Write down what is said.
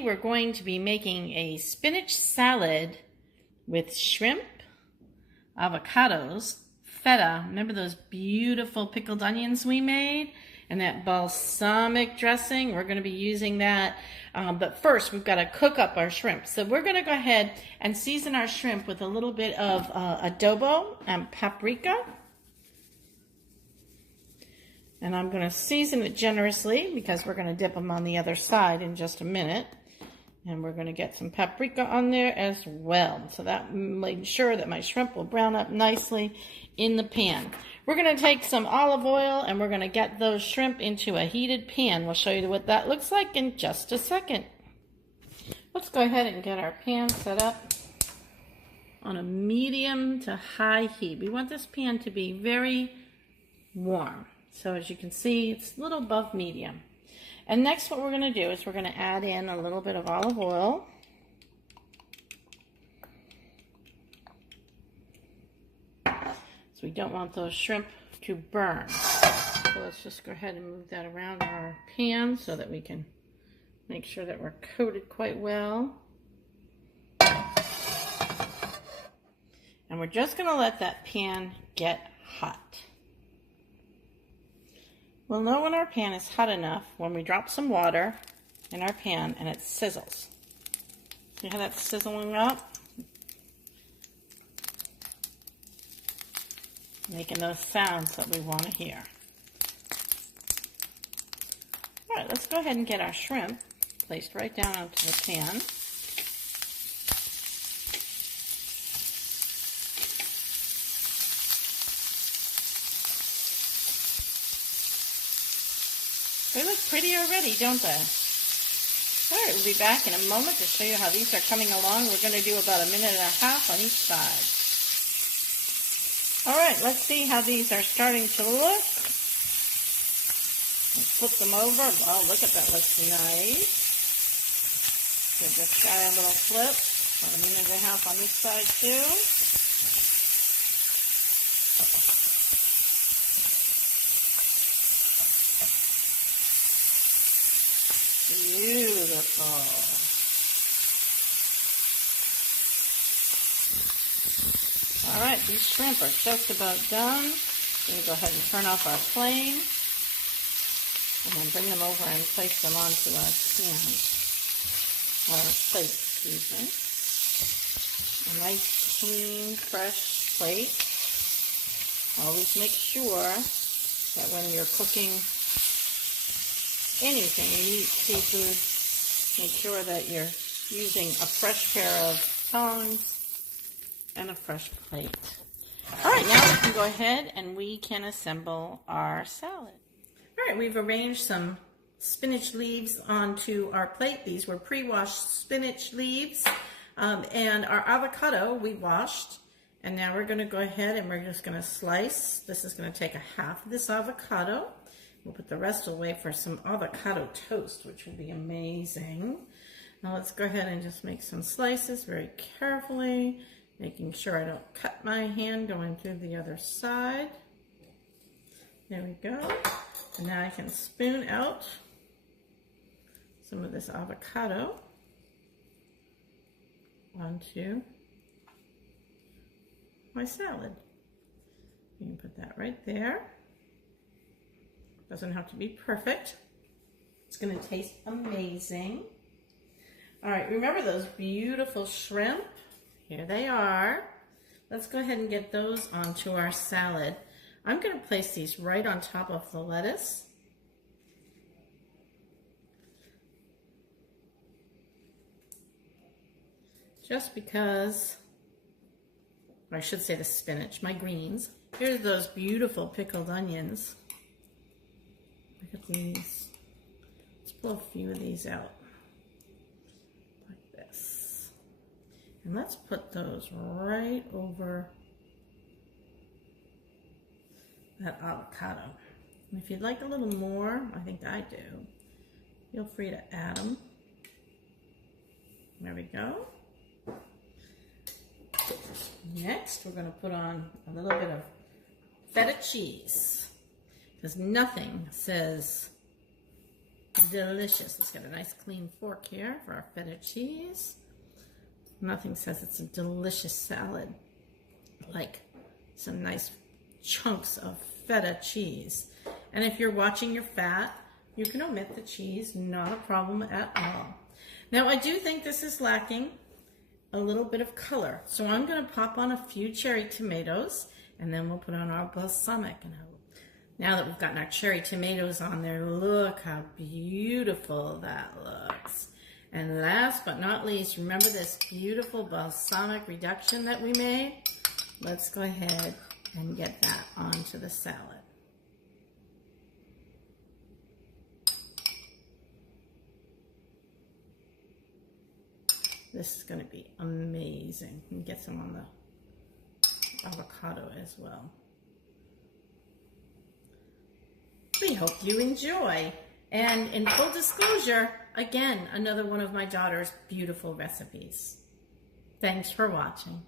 We're going to be making a spinach salad with shrimp, avocados, feta. Remember those beautiful pickled onions we made? And that balsamic dressing. We're going to be using that. But first, we've got to cook up our shrimp. So we're going to go ahead and season our shrimp with a little bit of adobo and paprika. And I'm going to season it generously because we're going to dip them on the other side in just a minute. And we're going to get some paprika on there as well. So that made sure that my shrimp will brown up nicely in the pan. We're going to take some olive oil and we're going to get those shrimp into a heated pan. We'll show you what that looks like in just a second. Let's go ahead and get our pan set up on a medium to high heat. We want this pan to be very warm. So as you can see, it's a little above medium. And next what we're going to do is we're going to add in a little bit of olive oil. So we don't want those shrimp to burn. So let's just go ahead and move that around our pan so that we can make sure that we're coated quite well. And we're just going to let that pan get hot. We'll know when our pan is hot enough when we drop some water in our pan and it sizzles. See how that's sizzling up? Making those sounds that we want to hear. All right, let's go ahead and get our shrimp placed right down onto the pan. They look pretty already, don't they? All right, we'll be back in a moment to show you how these are coming along. We're going to do about 1.5 minutes on each side. All right, let's see how these are starting to look. Let's flip them over. Oh, look at that, looks nice. Give this guy a little flip. About 1.5 minutes on this side too. Beautiful. All right, these shrimp are just about done. We're going to go ahead and turn off our flame and then bring them over and place them onto our pan, our plate, excuse me. A nice, clean, fresh plate. Always make sure that when you're cooking anything, you eat seafood, make sure that you're using a fresh pair of tongs and a fresh plate. All right, now we can go ahead and we can assemble our salad. All right, we've arranged some spinach leaves onto our plate. These were pre-washed spinach leaves, and our avocado we washed. And now we're going to go ahead and we're just going to slice. This is going to take a half of this avocado. We'll put the rest away for some avocado toast, which will be amazing. Now let's go ahead and just make some slices very carefully, making sure I don't cut my hand going through the other side. There we go. And now I can spoon out some of this avocado onto my salad. You can put that right there. Doesn't have to be perfect. It's going to taste amazing. All right, remember those beautiful shrimp? Here they are. Let's go ahead and get those onto our salad. I'm going to place these right on top of the lettuce. Just because, or I should say the spinach, my greens. Here's those beautiful pickled onions. Look at these. Let's pull a few of these out like this. And let's put those right over that avocado. And if you'd like a little more, I think I do, feel free to add them. There we go. Next, we're going to put on a little bit of feta cheese, because nothing says delicious. Let's get a nice clean fork here for our feta cheese. Nothing says it's a delicious salad like some nice chunks of feta cheese. And if you're watching your fat, you can omit the cheese, not a problem at all. Now I do think this is lacking a little bit of color, so I'm going to pop on a few cherry tomatoes, and then we'll put on our balsamic. And now that we've gotten our cherry tomatoes on there, look how beautiful that looks. And last but not least, remember this beautiful balsamic reduction that we made? Let's go ahead and get that onto the salad. This is going to be amazing. And get some on the avocado as well. We hope you enjoy. And in full disclosure, again, another one of my daughter's beautiful recipes. Thanks for watching.